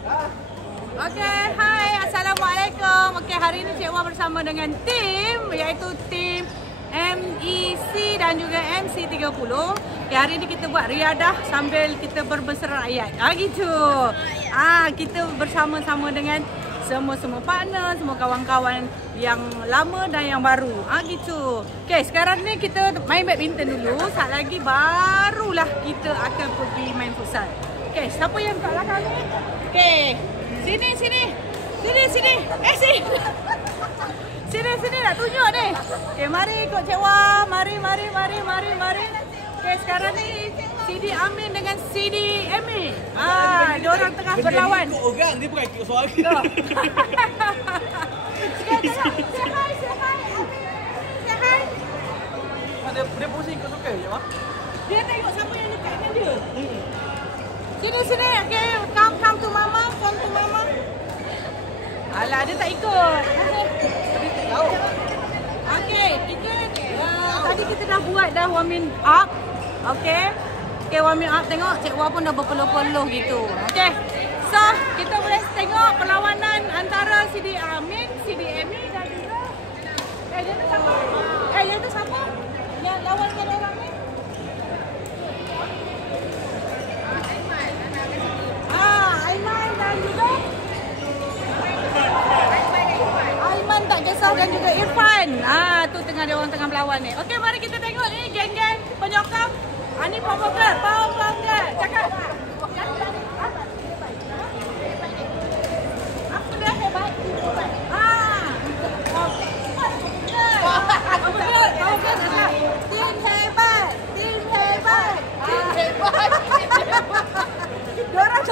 Okey, hai, Assalamualaikum. Okey, hari ini Cik Wah bersama dengan tim, iaitu tim MEC dan juga MC30. Okay, hari ini kita buat riadah sambil kita berbesar rakyat. Gitu. Kita bersama-sama dengan semua partner, semua kawan-kawan yang lama dan yang baru. Gitu. Okey, sekarang ni kita main badminton dulu. Saat lagi barulah kita akan pergi main futsal. Okey, siapa yang kat belakang ni? Okey. Sini. Sini. Sini nak tunjuk ni. Okey, mari ikut Cik Wah. Mari. Okey, sekarang ni Sidi Amin dengan Sidi Emi. Diorang tengah berlawan. Ikut orang, dia bukan ikut suara. Say hi. Dia pusing ikut suka je, Wah. Dia tengok siapa yang dekat dengan dia. Sini. Okey, come to mama. Alah, dia tak ikut. Okey, kita tadi kita dah buat warming up. Okey, warming up, tengok Cik Wah pun dah berpeluh-peluh gitu. Okey, so kita boleh tengok perlawanan antara Sidi Amin, Sidi Emi dan juga dia tu siapa? Dia tu siapa? Yang lawankan orang ni? Aiman dan juga Aiman tak kisah dan juga Irfan. Tu tengah dia orang tengah berlawan ni. Okey, mari kita tengok ni geng-geng penyokong. Ni power girl. Cakap. Apa dia hebat? Power girl cakap. Tim hebat. Diorang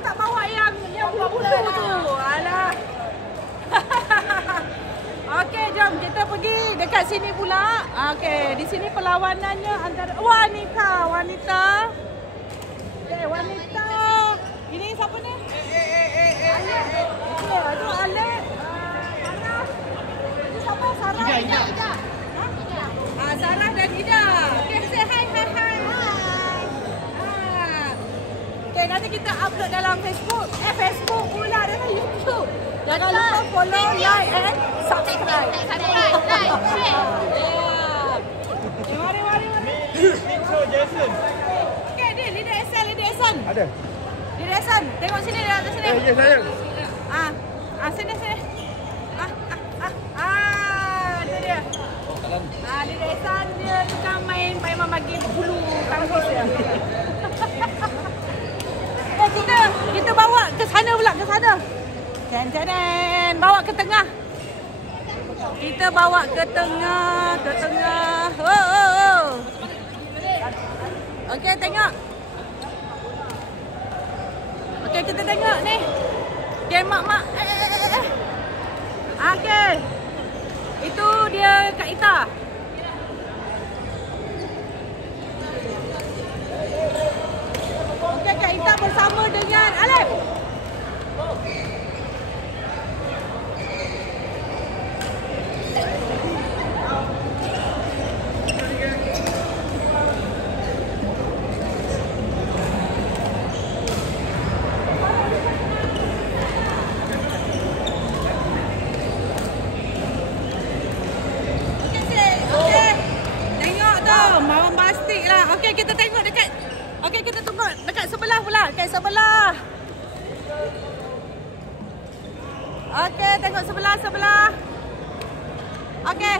tak bawa yang bulu-bulu tu. Alah. Okey, jom kita pergi dekat sini pula. Okey, di sini perlawanannya antara wanita. Okey, wanita. Ini siapa ni? Alek. Itu Alek. Sarah. Itu siapa? Sarah. Ida. Sarah dan Ida. Okey, say hi. Okay, nanti kita upload dalam Facebook. Facebook pula dalam YouTube. Jangan lupa follow, like and subscribe. Like, share. Okay, mari. So, Jason. Okay, ni leader Esan. Ada. Leader Esan, tengok sini, dia atas sini. Ya, saya. Sini. Itu dia. Leader Esan, dia tukang main bagi bulu tangkis dia. Kita bawa ke sana pula, ke sana. Bawa ke tengah. Kita bawa ke tengah. Okey, tengok. Okey, kita tengok ni. Okey, mak. Okey. Itu dia Kak Ita. Okey, Kak Ita bersama dengan Alif. Kita tengok dekat. Okey, kita tengok dekat sebelah pula. Dekat sebelah. Okey, tengok sebelah. Okey.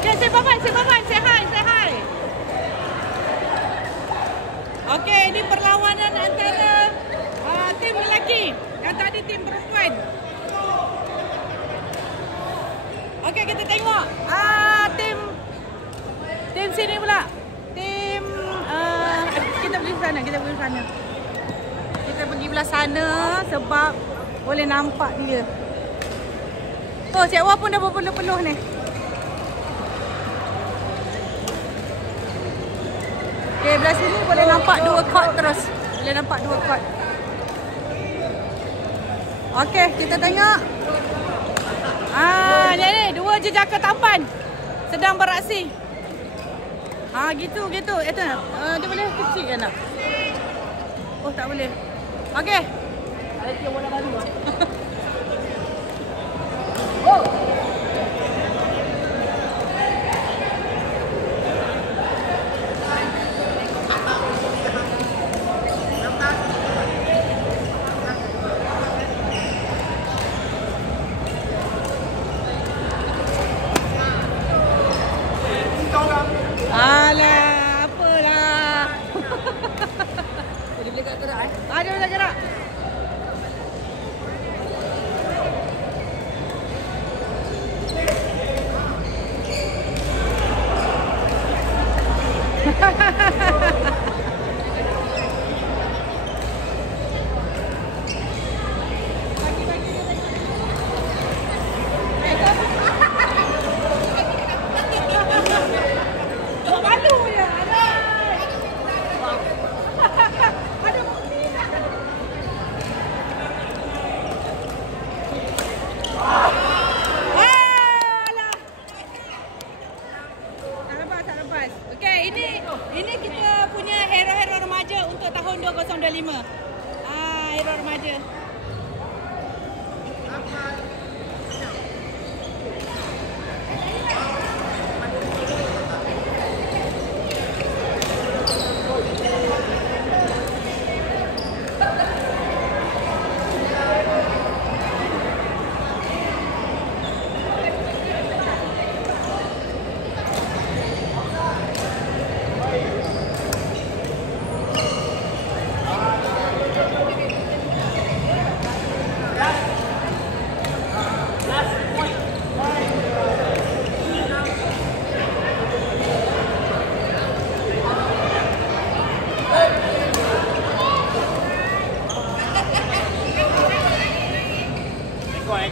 Okey, say bye-bye. Say hi. Okey, ini perlawanan antara tim lelaki. Yang tadi tim perempuan. Okey, kita tengok tim sini pula. Tim kita pergi sana. Kita pergi belah sana sebab boleh nampak dia. Cik Wah pun dah berpeluh-peluh ni. Okey, belah sini boleh nampak dua court terus. Okey, kita tengok. Ni dua jejaka tampan. sedang beraksi. Gitu. Itu dia boleh kecil kan tak? Oh, tak boleh. Okey. Ada dia bola baru. Oh. Alah, apalah. Dia boleh gerak eh? Dia boleh gerak. Ini kita punya hero-hero remaja untuk tahun 2025. Hero remaja.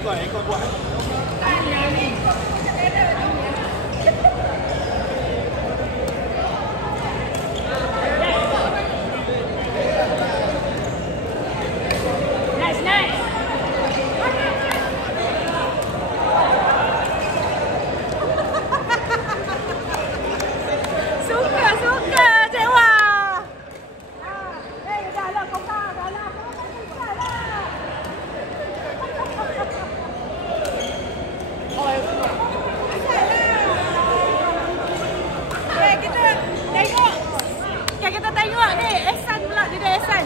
Ekor buat. Kita tengok ni, Ehsan pula, dia dah Ehsan.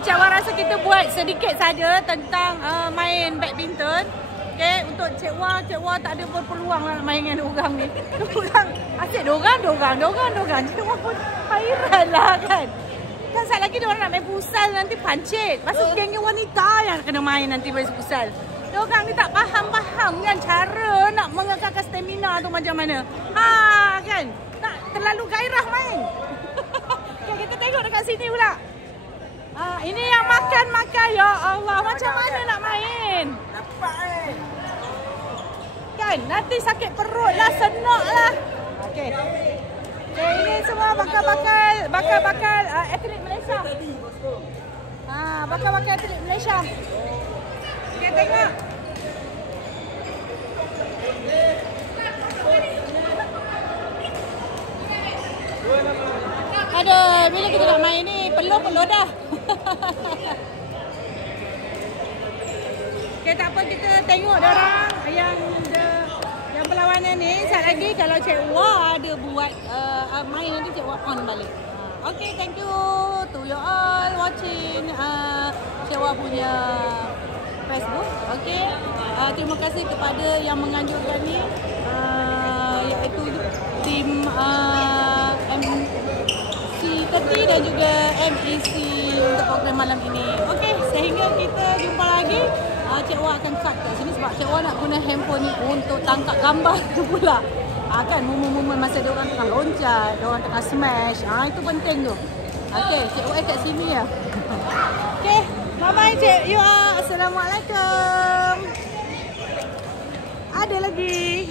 Cik Wan rasa kita buat sedikit saja tentang main badminton. Okay, untuk Cik Wan tak ada berpeluang lah main dengan diorang ni. Diorang asyik diorang. Cik Wan pun hairan lah kan. Dan saat lagi diorang nak main futsal nanti pancit. Pasal geng-geng wanita yang kena main nanti main futsal. Diorang ni tak faham kan cara nak mengekalkan stamina tu macam mana. Kan? Tak terlalu gairah main. Okay, kita tengok dekat sini pula. Ini yang makan. Ya Allah, macam mana nak main? Dapat Kan, nanti sakit perut lah, senak lah. Okay, ini semua bakal atlet Malaysia. Bakal atlet Malaysia. Okay, tengok. Ada, bila kita nak main ni, Peluh dah. Okay, tak apa, kita tengok orang yang berlawanan ni. Sekejap lagi kalau Cik Wah ada buat main nanti Cik Wah on balik. Okay, thank you to you all watching Cik Wah punya Facebook. Okay, terima kasih kepada yang menganjurkan ni, iaitu tim MC30 dan juga MEC untuk program malam ini. Okay, sehingga kita jumpa lagi. Cik Wah akan cut kat sini sebab Cik Wah nak guna handphone ni untuk tangkap gambar pula. Kan momen-momen masa diorang tengah loncat, diorang tengah smash. Itu penting tu. Okay, Cik Wah kat sini ya. Okay, bye-bye Cik You all. Assalamualaikum. Ada lagi.